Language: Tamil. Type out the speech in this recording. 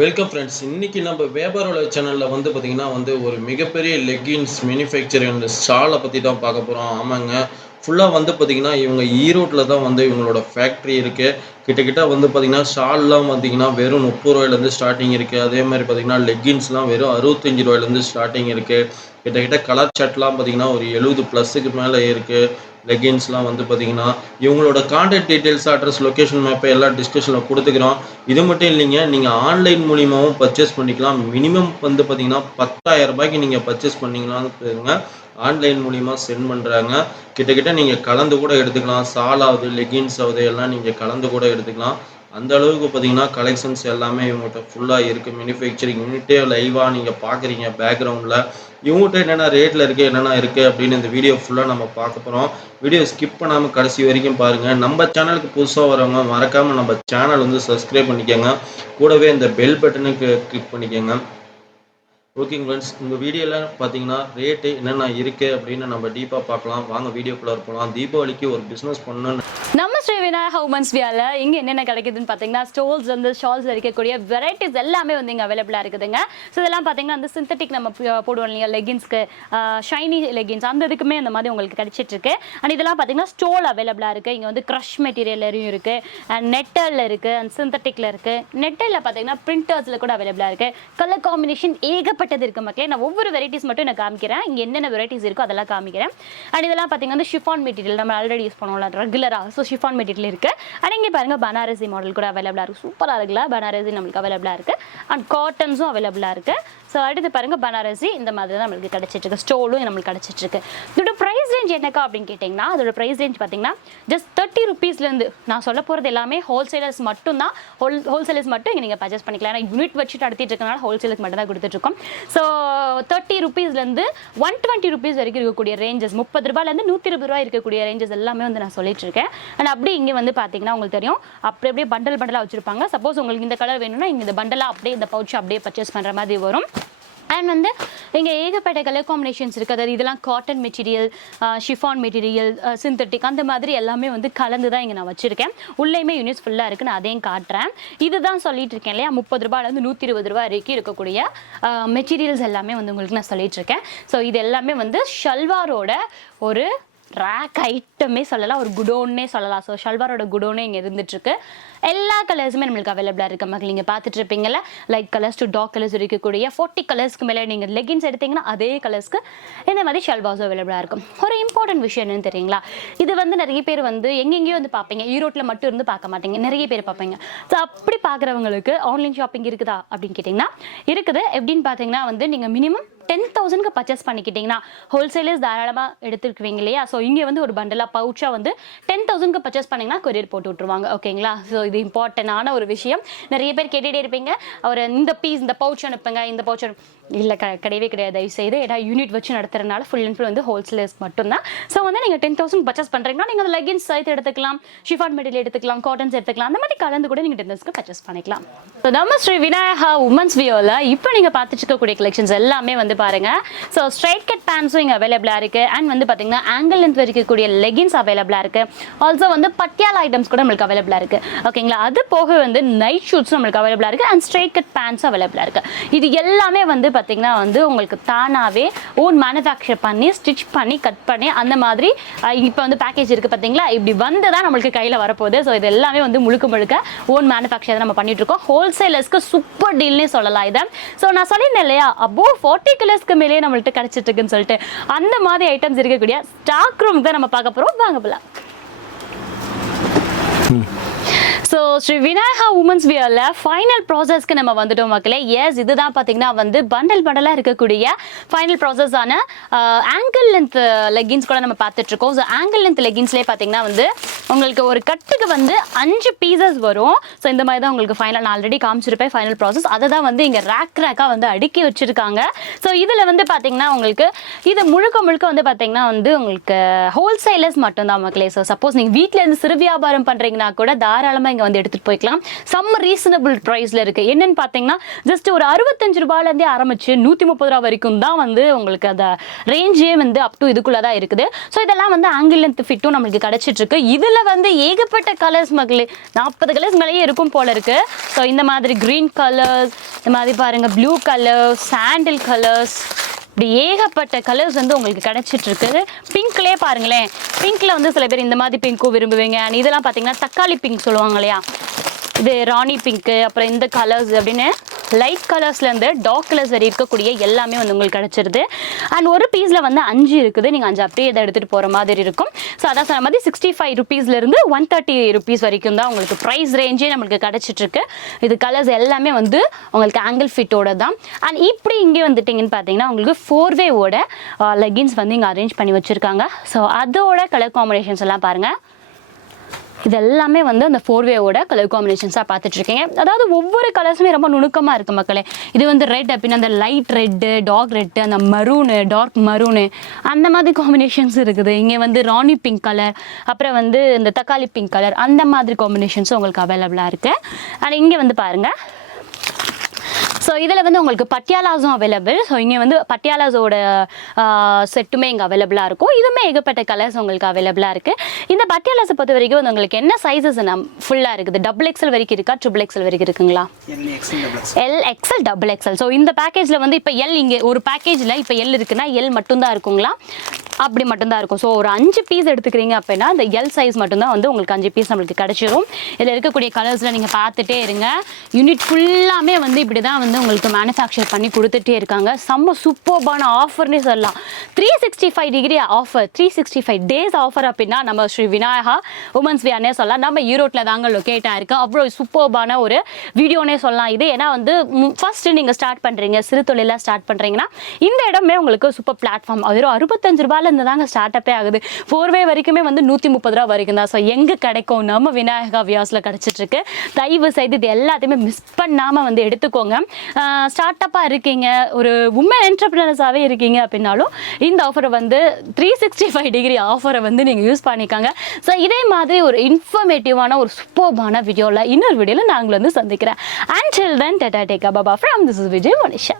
Welcome friends. இன்னைக்கு நம்ம வியாபாரோட சேனலில் பார்த்தீங்கன்னா ஒரு மிகப்பெரிய லெக்கின்ஸ் மேனுஃபேக்சரிங் அண்ட் ஷாலை பற்றி தான் பார்க்க போகிறோம். ஆமாங்க, ஃபுல்லாக பார்த்தீங்கன்னா இவங்க ஈரோட்டில் தான் இவங்களோட ஃபேக்ட்ரி இருக்குது. கிட்டக்கிட்ட பார்த்தீங்கன்னா ஷால்லாம் பார்த்தீங்கன்னா வெறும் 30 ரூபாயிலேருந்து ஸ்டார்டிங் இருக்குது. அதே மாதிரி பார்த்தீங்கன்னா லெக்கின்ஸ்லாம் வெறும் 65 ரூபாயிலேருந்து ஸ்டார்டிங் இருக்குது. கிட்டக்கிட்ட கலர் ஷர்ட்லாம் பார்த்தீங்கன்னா ஒரு 70+ மேலே இருக்குது. லெகின்ஸ்லாம் பார்த்தீங்கன்னா இவங்களோட கான்டாக்ட் டீட்டெயில்ஸ், அட்ரஸ், லொக்கேஷன் மேப்பை எல்லாம் டிஸ்கஷனில் கொடுத்துக்கிறோம். இது மட்டும் இல்லைங்க, நீங்கள் ஆன்லைன் மூலியமாகவும் பர்ச்சேஸ் பண்ணிக்கலாம். மினிமம் பார்த்தீங்கன்னா 10,000 ரூபாய்க்கு நீங்கள் பர்ச்சேஸ் பண்ணிங்களான்னு ஆன்லைன் மூலிமா சென்ட் பண்ணுறாங்க. கிட்டக்கிட்ட நீங்கள் கலந்து கூட எடுத்துக்கலாம். ஷால் ஆகுது, லெகின்ஸ் ஆகுது, எல்லாம் நீங்கள் கலந்து கூட எடுத்துக்கலாம். அந்த அளவுக்கு பார்த்தீங்கன்னா கலெக்ஷன்ஸ் எல்லாமே இவங்ககிட்ட ஃபுல்லாக இருக்குது. மேனுஃபேக்சரிங் யூனிட்டே லைவாக நீங்கள் பார்க்குறீங்க பேக்ரவுண்டில். இவங்ககிட்ட என்னென்ன ரேட்டில் இருக்குது, என்னென்ன இருக்குது அப்படின்னு இந்த வீடியோ ஃபுல்லாக நம்ம பார்க்க போகிறோம். வீடியோ ஸ்கிப் பண்ணாமல் கடைசி வரைக்கும் பாருங்கள். நம்ம சேனலுக்கு புதுசாக வரவங்க மறக்காமல் நம்ம சேனல் சப்ஸ்கிரைப் பண்ணிக்கோங்க. கூடவே இந்த பெல் பட்டனுக்கு கிளிக் பண்ணிக்கோங்க. ஓகேங்க ஃப்ரெண்ட்ஸ், உங்கள் வீடியோவில் பார்த்தீங்கன்னா ரேட்டு என்னென்ன இருக்குது அப்படின்னு நம்ம டீப்பாக பார்க்கலாம். வாங்க வீடியோக்குள்ளே போகலாம். தீபாவளிக்கு ஒரு பிஸ்னஸ் பண்ணணும். நம்ம ஸ்ரீ விநாயகா உமன்ஸ் வியால இங்கே என்னென்ன கிடைக்குதுன்னு பார்த்தீங்கன்னா ஸ்டோல்ஸ் ஷால்ஸ் இருக்கக்கூடிய வெரைட்டிஸ் எல்லாமே இங்கே அவைலபிளாக இருக்குதுங்க. ஸோ இதெல்லாம் பார்த்தீங்கன்னா சிந்தட்டிக் நம்ம போடுவோம் இல்லையா, லெகின்ஸ்க்கு ஷைனி லெகின்ஸ், அந்த இதுக்குமே அந்த மாதிரி உங்களுக்கு கிடைச்சிட்ருக்கு. அண்ட் இதெல்லாம் பார்த்தீங்கன்னா ஸ்டோல் அவைலபிளாக இருக்குது. இங்கே க்ரஷ் மெட்டீரியல்லையும் இருக்குது, அண்ட் நெட்டலில் இருக்குது, அண்ட் சிந்தட்டிக்கில் இருக்குது. நெட்டலில் பார்த்தீங்கன்னா பிரிண்டர்ஸில் கூட அவைலபிளாக இருக்குது. கலர் காம்பினேஷன் ஏகப்பட்டது இருக்கு மக்களே. நான் ஒவ்வொரு வெரைட்டிஸ் மட்டும் நான் காமிக்கிறேன். இங்கே என்னென்ன வெரைட்டிஸ் இருக்கோ அதெல்லாம் காமிக்கிறேன். அண்ட் இதெல்லாம் பார்த்தீங்கன்னா ஷிஃபான் மெட்டீரியல் நம்ம ஆல்ரெடி யூஸ் பண்ணுவோம்ல ரெகுலராக. ஸோ ஷிஃபான் மெட்டீரியல் இருக்குது. அண்ட் இங்கே பாருங்கள் பனாரசி மாடல் கூட அவைலபிளாக இருக்குது. சூப்பராக இருக்குல்ல, பனாரசி நம்மளுக்கு அவைலபிளாக இருக்குது. அண்ட் காட்டன்ஸும் அவைலபிளாக இருக்குது. ஸோ அடுத்து பாருங்கள் பனாரசி இந்த மாதிரி தான் நம்மளுக்கு கிடச்சிட்ருக்கு. ஸ்டோலும் நம்மளுக்கு கிடச்சிட்ருக்கு. இதோட ப்ரைஸ் ரேஞ்ச் என்னக்கா அப்படின்னு கேட்டிங்கன்னா, அதோட ப்ரைஸ் ரேஞ்ச் பார்த்தீங்கன்னா ஜஸ்ட் 30 ரூபீஸ்லேருந்து. நான் சொல்ல போகிறது எல்லாமே ஹோல்சேலர்ஸ் மட்டும் தான். ஹோல்சேலர்ஸ் மட்டும் இங்கே நீங்கள் பர்ச்சேஸ் பண்ணிக்கலாம். ஏன்னா யூனிட் வச்சுட்டு நடத்திட்டு இருக்கனால ஹோல்சேலர்ஸ் மட்டும் தான் கொடுத்துட்ருக்கோம். ஸோ 30 ரூபீஸ்லேருந்து 120 ரூபீஸ் வரைக்கும் இருக்கக்கூடிய ரேஞ்சஸ், 30 ரூபாயிலேருந்து 120 ரூபா இருக்கக்கூடிய ரேஞ்சஸ் எல்லாமே நான் சொல்லிட்டு இருக்கேன். அண்ட் அப்படி இங்கே பார்த்தீங்கன்னா உங்களுக்கு தெரியும், அப்படியே பண்டலாக வச்சுருப்பாங்க. சப்போஸ் உங்களுக்கு இந்த கலர் வேணும்னா இங்கே இந்த பண்டலாக அப்படியே இந்த பவுச் அப்படியே பர்ச்சேஸ் பண்ணுற மாதிரி வரும். அண்ட் இங்கே ஏகப்பட்ட கலர் காம்பினேஷன்ஸ் இருக்குது. அதாவது இதெல்லாம் cotton material, chiffon material, synthetic, அந்த மாதிரி எல்லாமே கலந்து தான் இங்கே நான் வச்சுருக்கேன். உள்ளேயுமே யூனிட்ஸ் ஃபுல்லாக இருக்குது. நான் அதையும் காட்டுறேன். இதுதான் சொல்லிட்டு இருக்கேன் இல்லையா, 30 ரூபாயிலேருந்து 120 ரூபா வரைக்கும் இருக்கக்கூடிய மெட்டீரியல்ஸ் எல்லாமே உங்களுக்கு நான் சொல்லிட்டு இருக்கேன். ஸோ இது எல்லாமே ஷல்வாரோட ஒரு ரேக் ஐட்டமே சொல்லலாம், ஒரு குடோன்னே சொல்லலாம். ஸோ ஷல்வாரோட குடோனே இங்கே இருந்துகிட்ருக்கு. எல்லா கலர்ஸுமே நம்மளுக்கு அவைலபிளாக இருக்க மக்கள். நீங்கள் பார்த்துட்டு இருப்பீங்கல்ல, light colours to dark colours இருக்கக்கூடிய 40 கலர்ஸ்க்கு மேலே நீங்கள் லெகின்ஸ் எடுத்தீங்கன்னா அதே கலர்ஸ்க்கு இந்த மாதிரி ஷல்வாஸும் அவைலபிளாக இருக்கும். ஒரு இம்பார்ட்டன்ட் விஷயம் என்னன்னு தெரியுங்களா, இது நிறைய பேர் எங்கெங்கேயோ பார்ப்பீங்க, ஈரோட்டில் மட்டும் இருந்து பார்க்க மாட்டீங்க, நிறைய பேர் பார்ப்பீங்க. ஸோ அப்படி பார்க்குறவங்களுக்கு ஆன்லைன் ஷாப்பிங் இருக்குதா அப்படின்னு கேட்டிங்கன்னா இருக்குது. எப்படின்னு பார்த்தீங்கன்னா நீங்கள் மினிமம் 10,000க்கு பர்ச்சேஸ் பண்ணிக்கிட்டிங்கன்னா ஹோல்சேலர்ஸ் தாராளமாக எடுத்துருக்குவீங்க இல்லையா. ஸோ இங்கே ஒரு பண்டலாக பவுச்சாக 10,000க்கு பர்ச்சேஸ் பண்ணிங்கன்னா கொரியர் போட்டு விட்ருவாங்க. ஓகேங்களா. ஸோ இது இம்பார்ட்டண்டான ஒரு விஷயம். நிறைய பேர் கேட்டுகிட்டே இருப்பீங்க, அவர் இந்த பீஸ் இந்த பவுச் அனுப்புங்க, இந்த பவுச் இல்லை கிடையவே கிடையாது தயவு செய்து. ஏன்னா யூனிட் வச்சு நடத்துறதுனால ஃபுல் அண்ட் ஃபுல் ஹோல்சேலர்ஸ் மட்டும்தான். ஸோ நீங்கள் 10,000 பர்ச்சேஸ் பண்ணுறீங்கன்னா நீங்கள் லெகின்ஸ் சைட் எடுத்துக்கலாம், ஷிஃபான் மெட்டீரியல் எடுத்துக்கலாம், காட்டன்ஸ் எடுத்துக்கலாம். அந்த மாதிரி கலந்து கூட நீங்கள் 10,000க்கு பர்ச்சேஸ் பண்ணிக்கலாம். ஸோ நம்ம ஸ்ரீ விநாயகா உமன்ஸ் வியோவில் இப்போ நீங்கள் பார்த்துட்டு இருக்கக்கூடிய கலெக்ஷன்ஸ் எல்லாமே பாருங்க. ஸோ ஸ்ட்ரைட் கட் பேண்ட்ஸும் இங்கே அவைலபிளாக இருக்குது. அண்ட் பார்த்தீங்கன்னா ஆங்கிள் லென்த் இருக்கக்கூடிய லெகின்ஸ் அவைலபிளாக இருக்குது. ஆல்சோ பட்டியாலா ஐட்டம்ஸ் கூட நம்மளுக்கு அவைலபிளாக இருக்குது. ஓகேங்களா. அது போக நைட் ஷூட்ஸும் நம்மளுக்கு அவைலபிளாக இருக்குது. அண்ட் ஸ்ட்ரைட் கட் பேண்ட்ஸும் அவைலபிளாக இருக்குது. இது எல்லாமே பார்த்தீங்கன்னா உங்களுக்கு தானாகவே ஓன் மேனுஃபேக்சர் பண்ணி ஸ்டிச் பண்ணி கட் பண்ணி அந்த மாதிரி இப்போ பேக்கேஜ் இருக்குது பார்த்தீங்களா, இப்படி வந்து தான் நம்மளுக்கு கையில் வரப்போகுது. ஸோ இது எல்லாமே முழுக்க ஓன் மேனுஃபேக்சர் நம்ம பண்ணிட்டு இருக்கோம். ஹோல்சேலர்ஸ்க்கு சூப்பர் டீல்னே சொல்லலாம் இதை. ஸோ நான் சொல்லியிருந்தேன் இல்லையா, அபோவ் 40 கலர்ஸ்க்கு மேலே நம்மள்ட்ட கிடைச்சிட்டு இருக்குன்னு சொல்லிட்டு, அந்த மாதிரி ஐட்டம்ஸ் இருக்கக்கூடிய ஸ்டாக் ரூம் தான் நம்ம பார்க்க போகிறோம். வாங்க போகலாம். ஸோ ஸ்ரீ விநாயகா உமன்ஸ் வியரில் ஃபைனல் ப்ராசஸ்க்கு நம்ம வந்துட்டோம் மக்களே. எஸ், இதுதான் பார்த்தீங்கன்னா பண்டலாக இருக்கக்கூடிய ஃபைனல் ப்ராசஸான ஆங்கிள் லென்த் லெகின்ஸ் கூட நம்ம பார்த்துட்ருக்கோம். ஸோ ஆங்கிள் லென்த் லெகின்ஸ்லேயே பார்த்தீங்கன்னா உங்களுக்கு ஒரு கட்டுக்கு 5 பீசஸ் வரும். ஸோ இந்த மாதிரி தான் உங்களுக்கு ஃபைனல், நான் ஆல்ரெடி காமிச்சிருப்பேன் ஃபைனல் ப்ராசஸ். அதை தான் இங்கே ரேக்காக அடுக்கி வச்சுருக்காங்க. ஸோ இதில் பார்த்தீங்கன்னா உங்களுக்கு இது முழுக்க பார்த்தீங்கன்னா உங்களுக்கு ஹோல்சேலர்ஸ் மட்டும்தான் மக்களே. ஸோ சப்போஸ் நீங்கள் வீட்டிலேருந்து சிறு வியாபாரம் பண்ணுறீங்கன்னா கூட தாராளமாக இங்கே நீங்கள் வந்து எடுத்துகிட்டு போய்க்கலாம். செம்ம ரீசனபிள் ப்ரைஸில் இருக்குது. என்னென்னு பார்த்தீங்கன்னா ஜஸ்ட் ஒரு 65 ரூபாயிலேருந்தே ஆரம்பிச்சு 130 ரூபா வரைக்கும் தான் வந்து உங்களுக்கு அந்த ரேஞ்சே வந்து அப் டு இதுக்குள்ளே தான் இருக்குது. ஸோ இதெல்லாம் வந்து ஆங்கிள் லென்த் ஃபிட்டும் நம்மளுக்கு கிடச்சிட்ருக்கு. இதில் வந்து ஏகப்பட்ட கலர்ஸ் மக்களே, 40 கலர்ஸ் மேலேயே இருக்கும் போல இருக்குது. ஸோ இந்த மாதிரி க்ரீன் கலர்ஸ், இந்த மாதிரி பாருங்கள் ப்ளூ கலர்ஸ், சாண்டில் கலர்ஸ், இப்படி ஏகப்பட்ட கலர்ஸ் வந்து உங்களுக்கு கிடச்சிட்டு இருக்குது. பிங்க்லேயே பாருங்களேன், பிங்க்ல வந்து சில பேர் இந்த மாதிரி பிங்க்கும் விரும்புவீங்க. அண்ட் இதெல்லாம் பார்த்தீங்கன்னா தக்காளி பிங்க் சொல்லுவாங்க இல்லையா, இது ராணி பிங்க்கு, அப்புறம் இந்த கலர்ஸ் அப்படின்னு லைட் கலர்ஸ்லேருந்து டார்க் கலர்ஸ் வரை இருக்கக்கூடிய எல்லாமே வந்து உங்களுக்கு கிடச்சிருது. அண்ட் ஒரு பீஸில் வந்து 5 இருக்குது. நீங்கள் 5 அப்படியே இதை எடுத்துகிட்டு போகிற மாதிரி இருக்கும். ஸோ அதான் சொன்ன மாதிரி 65 ருபீஸ்லேருந்து 130 ருபீஸ் வரைக்கும் தான் உங்களுக்கு ப்ரைஸ் ரேஞ்சே நம்மளுக்கு கிடச்சிட்ருக்கு. இது கலர்ஸ் எல்லாமே வந்து உங்களுக்கு ஆங்கிள் ஃபிட்டோட தான். அண்ட் இப்படி இங்கே வந்துட்டிங்கன்னு பார்த்தீங்கன்னா உங்களுக்கு 4-வேவோட லெகின்ஸ் வந்து இங்கே அரேஞ்ச் பண்ணி வச்சுருக்காங்க. ஸோ அதோட கலர் காம்பினேஷன்ஸ் எல்லாம் பாருங்கள். இது எல்லாமே வந்து அந்த 4-வேவோட கலர் காம்பினேஷன்ஸாக பார்த்துட்ருக்கீங்க. அதாவது ஒவ்வொரு கலர்ஸுமே ரொம்ப நுணுக்கமாக இருக்குது மக்களே. இது வந்து ரெட் அப்படின்னா அந்த லைட் ரெட்டு, டார்க் ரெட்டு, அந்த மரூனு, டார்க் மரூனு, அந்த மாதிரி காம்பினேஷன்ஸ் இருக்குது. இங்கே வந்து ராணி பிங்க் கலர், அப்புறம் வந்து இந்த தக்காளி பிங்க் கலர், அந்த மாதிரி காம்பினேஷன்ஸும் உங்களுக்கு அவைலபிளாக இருக்குது. அண்ட் இங்கே வந்து பாருங்கள், ஸோ இதில் வந்து உங்களுக்கு பட்டியாலாஸும் அவைலபிள். ஸோ இங்கே வந்து பட்டியாலாஸோட செட்டுமே இங்கே அவைலபிளாக இருக்கும். இதுவுமே ஏகப்பட்ட கலர்ஸ் உங்களுக்கு அவைலபிளாக இருக்குது. இந்த பட்டியாலாஸை பொறுத்த வரைக்கும் வந்து உங்களுக்கு என்ன சைஸஸ் ஃபுல்லாக இருக்குது? XXL வரைக்கும் இருக்கா, XXL வரைக்கும் இருக்குங்களா? LXL, XXL. ஸோ இந்த பேக்கேஜில் வந்து இப்போ எல், இங்கே ஒரு பேக்கேஜில் இப்போ எல் இருக்குன்னா எல் மட்டும்தான் இருக்குங்களா? அப்படி மட்டும்தான் இருக்கும். ஸோ ஒரு 5 பீஸ் எடுத்துக்கிறீங்க அப்படின்னா அந்த எல் சைஸ் மட்டும்தான் வந்து உங்களுக்கு 5 பீஸ் நம்மளுக்கு கிடச்சிரும். இதில் இருக்கக்கூடிய கலர்ஸில் நீங்கள் பார்த்துட்டே இருங்க. யூனிட் ஃபுல்லாமே வந்து இப்படி தான் வந்து உங்களுக்கு மேனுஃபேக்சர் பண்ணி கொடுத்துட்டே இருக்காங்க. செம்ம சூப்பர்பான ஆஃபர்னே சொல்லலாம். 365 டிகிரி ஆஃபர், 365 டேஸ் ஆஃபர் அப்படின்னா நம்ம ஸ்ரீ விநாயகா உமன்ஸ் வியர்னே சொல்லலாம். நம்ம ஈரோட்டில் தாங்க லொக்கேட் ஆயிருக்கு. அவ்வளோ சூப்பர்பான ஒரு வீடியோனே சொல்லலாம் இது. ஏன்னா வந்து ஃபர்ஸ்ட் நீங்கள் ஸ்டார்ட் பண்ணுறீங்க, சிறு தொழிலாக ஸ்டார்ட் பண்ணுறீங்கன்னா இந்த இடமே உங்களுக்கு சூப்பர் பிளாட்ஃபார்ம். வெறும் 65 ரூபாயில் இருந்து தாங்க ஸ்டார்ட் அப்பே ஆகுது. 4-வே வரைக்குமே வந்து 130 ரூபா வரைக்கும் தான். ஸோ எங்கே கிடைக்கும்? நம்ம விநாயகா வியாஸில் கிடச்சிட்ருக்கு. தயவு செய்து இது எல்லாத்தையுமே மிஸ் பண்ணாமல் வந்து எடுத்துக்கோங்க. ஸ்டார்ட் அப்பாக இருக்கீங்க, ஒரு உமன் என்டர்பிரினர்ஸாகவே இருக்கீங்க அப்படின்னாலும் இந்த ஆஃபரை வந்து 365 டிகிரி ஆஃபரை வந்து நீங்கள் யூஸ் பண்ணிக்காங்க. ஸோ இதே மாதிரி ஒரு இன்ஃபர்மேட்டிவான ஒரு சூப்பர்பான வீடியோவில் இன்னொரு வீடியோவில் நாங்கள் வந்து சந்திக்கிறேன். Until then, tata take a baba from this is Vijay Monisha.